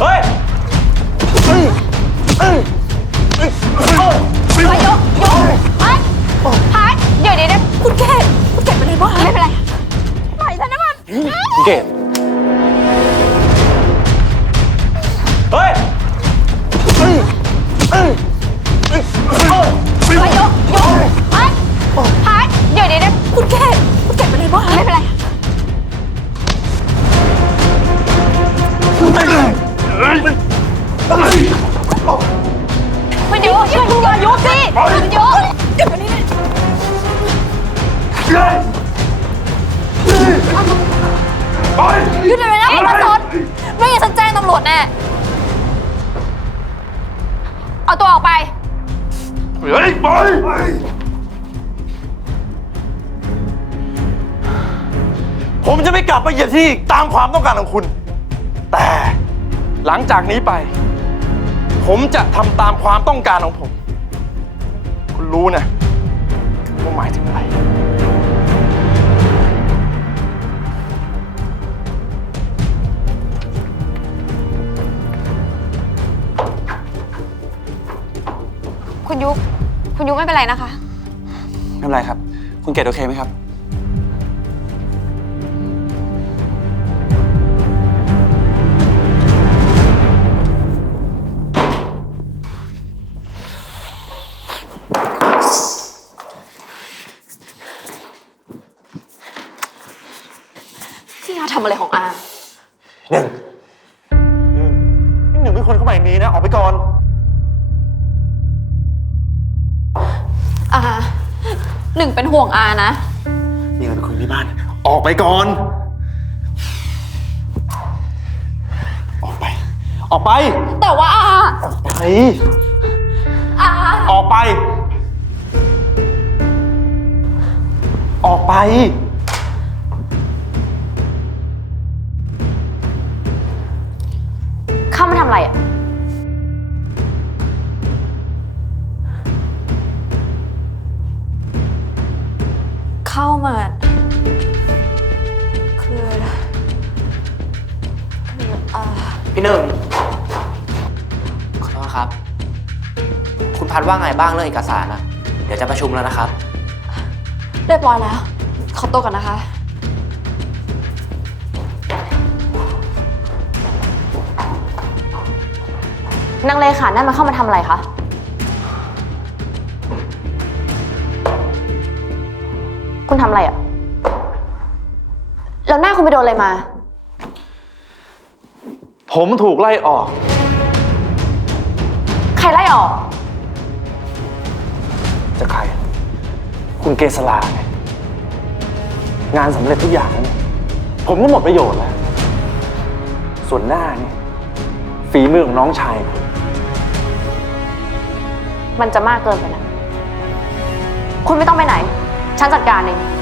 เฮ้ยไปยกยกไปพัดเดี๋ยวเดี๋ยวเดี๋ยวคุณเกศคุณเกศเป็นไรบ้างไม่เป็นไรปล่อยฉันนะมัน เกศ มันเดี๋ยวอย่าอย่ายสิมันยกเดี๋ยวนี้หยุดเลยนะคุณสนไม่งั้นฉันแจ้งตำรวจแน่ เอาตัวออกไป เฮ้ยบอยผมจะไม่กลับไปเหยียบที่ตามความต้องการของคุณ แต่ หลังจากนี้ไป ผมจะทำตามความต้องการของผม คุณรู้นะว่าหมายถึงอะไร คุณยุก คุณยุกไม่เป็นไรนะคะ ไม่เป็นไรครับ คุณเกดโอเคไหมครับ ที่อาทำอะไรของอาหนึ่งหนึ่งหนึ่งเป็นคนเข้ามาอย่างนี้นะ ออกไปก่อน อาหนึ่งเป็นห่วงอานะมีอะไรไปคุยที่บ้าน ออกไปก่อน ออกไป ออกไป แต่ว่าอาไป อาออกไป ออกไป คือคืออาพี่หนึ่งขอโทษครับ คุณพัดว่าไงบ้างเรื่องเอกสารอะเดี๋ยวจะประชุมแล้วนะครับ เรียบร้อยแล้ว ขอตัวก่อนนะคะ นางเลขานั่นมาเข้ามาทำอะไรคะ คุณทำอะไรอะแล้วหน้าคุณไปโดนอะไรมา ผมถูกไล่ออก ใครไล่ออก จะใคร คุณเกษลาไงงานสำเร็จทุกอย่างแล้วเนี่ยผมก็หมดประโยชน์แล้ว ส่วนหน้าเนี่ยฝีมือของน้องชายผมมันจะมากเกินไปนะ คุณไม่ต้องไปไหน ฉันจัดการเอง